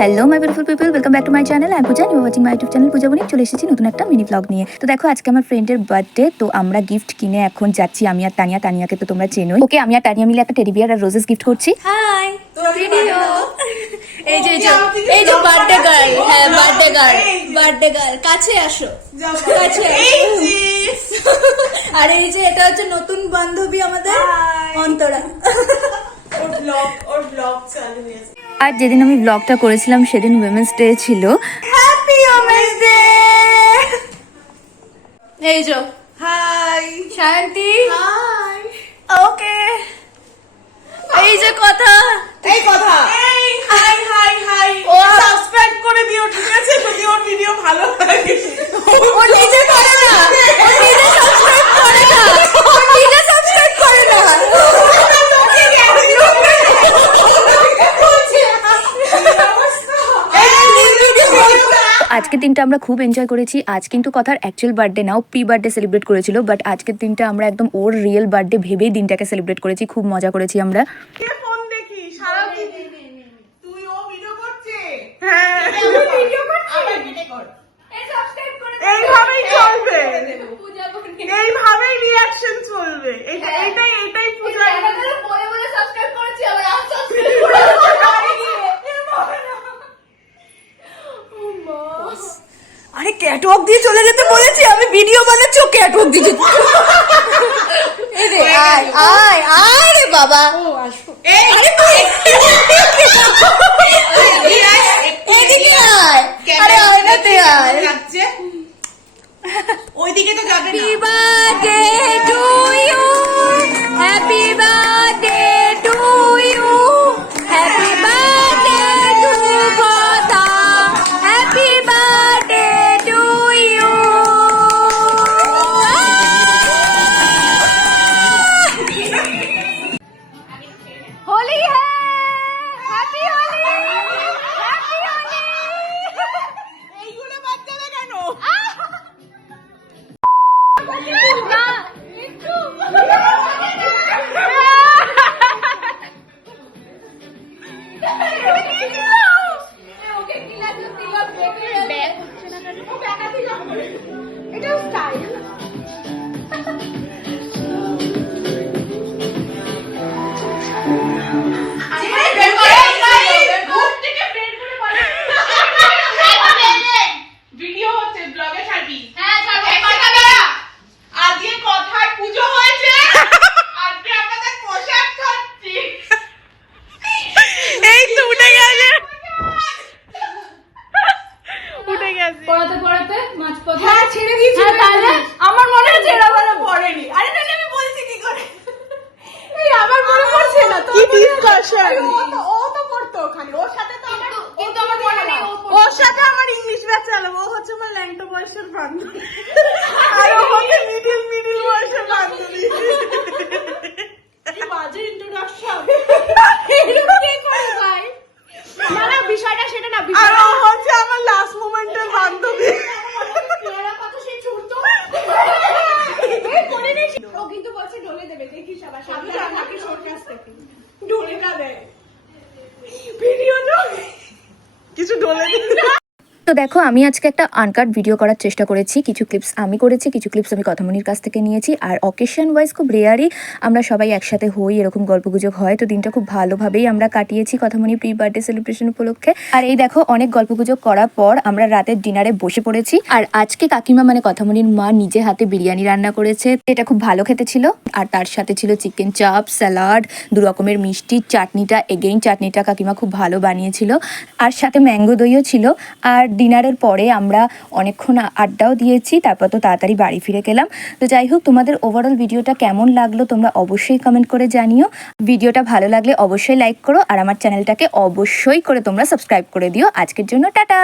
Hello my beautiful people, welcome back to my channel. আমি Puja, you watching my YouTube channel Puja Banik. চলে এসেছি নতুন একটা মিনি ব্লগ নিয়ে। তো দেখো আজকে আমার ফ্রেন্ডের বার্থডে, তো আমরা গিফট কিনে এখন যাচ্ছি আমি আর তানিয়া। তানিয়াকে তো তোমরা চেনোই। ওকে আমি আর তানিয়া মিলে একটা টেডি বিয়ার আর রোজেস গিফট করছি। Hi video. এই যে বার্থডে গার্ল, হ্যাঁ বার্থডে গার্ল কাছে আসো, কাছে আর এই যে এটা হচ্ছে নতুন বান্ধবী আমাদের অন্তরা। আর যেদিন আমি ব্লগটা করেছিলাম সেদিন উইমেন্স ডে ছিল। Happy women's day. এই যে হাই শান্তি, হাই ওকে। এই যে কথা, এই হাই হাই হাই ও সাবস্ক্রাইব করে দিও, ঠিক আছে? যদি ওর ভিডিও ভালো লাগে। ও নিজে করে না, ও নিজে সাবস্ক্রাইব করে না, ও নিজে সাবস্ক্রাইব করে না। আজকের দিনটা আমরা খুব এনজয় করেছি। আজ কিন্তু কথার অ্যাকচুয়াল বার্থডে নাও, প্রি বার্থডে সেলিব্রেট করেছিল, বাট আজকের দিনটা আমরা একদম ওর রিয়েল বার্থডে ভেবেই দিনটাকে সেলিব্রেট করেছি। খুব মজা করেছি আমরা। ফোন দেখি সারা দিন তুই ও ভিডিও করছে, হ্যাঁ ভিডিও করছে, আবার কেটে কর, এই সাবস্ক্রাইব করে এইভাবেই চলবে, এইভাবেই রিঅ্যাকশন চলবে। এইটাই পূজা বলে সাবস্ক্রাইব করেছি, আবার আনসাবস্ক্রাইব করেছি। আরে ক্যাটওয়াক দিয়ে চলে যেতে বলেছি, আমি ভিডিও বানাচ্ছি, ও ক্যাটওয়াক দিয়ে এই রে আয় আয় আয় রে বাবা। ও আসো, আরে তুই এদিকে আয়, আরে ওইটাতে আয়, যাচ্ছে ওইদিকে তো যাবে না। Happy birthday to you, happy birthday to you, happy birthday to Katha, happy birthday to you. Holi happy Holi, happy Holi. এইগুলো বাচ্চারা কেন? ভিডিও হচ্ছে, ব্লগে ছাড়বি? হ্যাঁ ছাড়বো। আজকে কথার পুজো হয়েছে, আজকে আমাদের পোশাক ছাড়ছি। এই তো উঠে গেছে, উঠে গেছে পড়াতে মাঝপথে হ্যাঁ ছেড়ে দিয়েছি। হ্যাঁ, তাহলে আমার মনে হচ্ছে এরা ভালো পড়েনি। আরে তাহলে আমি বলছি কি করে? এই আমার মনে পড়ছে না তো। কি ডিসকাশন? ও তো পড়তো ওখানে, ওর সাথে তো আমার, কিন্তু আমার মনে নেই ওর সাথে আমার ইংলিশ ব্যাচ চালাবো। ও হচ্ছে আমার ল্যাংটো বয়সের বান্ধবী, আর ও হচ্ছে মিডিল বয়সের বান্ধবী। এই বাজে ইন্ট্রোডাকশন। না বিষয়টা সেটা না, আর ও হচ্ছে আমার লাস্ট মোমেন্টের বান্ধবী। ও কিন্তু বলছে ঢলে দেবে, দেখিস আবার সামনে আমাকে শর্টকাট থেকে ঢোলে না দেয় ভিডিও, কিছু ঢোলে না। তো দেখো আমি আজকে একটা আনকাট ভিডিও করার চেষ্টা করেছি। কিছু ক্লিপস আমি করেছি, কিছু ক্লিপস আমি কথামনির কাছ থেকে নিয়েছি। আর অকেশন ওয়াইজ খুব রেয়ারই আমরা সবাই একসাথে হই, এরকম গল্পগুজব হয়। তো দিনটা খুব ভালোভাবেই আমরা কাটিয়েছি কথামনি প্রি বার্থডে সেলিব্রেশন উপলক্ষে। আর এই দেখো অনেক গল্পগুজব করার পর আমরা রাতের ডিনারে বসে পড়েছি। আর আজকে কাকিমা মানে কথামনির মা নিজে হাতে বিরিয়ানি রান্না করেছে, এটা খুব ভালো খেতে ছিল। আর তার সাথে ছিল চিকেন চাপ, স্যালাড, 2 রকমের মিষ্টি, চাটনিটা চাটনিটা কাকিমা খুব ভালো বানিয়েছিল, আর সাথে ম্যাঙ্গো দইও ছিল। আর ডিনারের পরে আমরা অনেকক্ষণ আড্ডাও দিয়েছি, তারপর তো তাড়াতাড়ি বাড়ি ফিরে গেলাম। তো যাই হোক, তোমাদের ওভারঅল ভিডিওটা কেমন লাগলো তোমরা অবশ্যই কমেন্ট করে জানিও। ভিডিওটা ভালো লাগলে অবশ্যই লাইক করো, আর আমার চ্যানেলটাকে অবশ্যই করে তোমরা সাবস্ক্রাইব করে দিও। আজকের জন্য টাটা।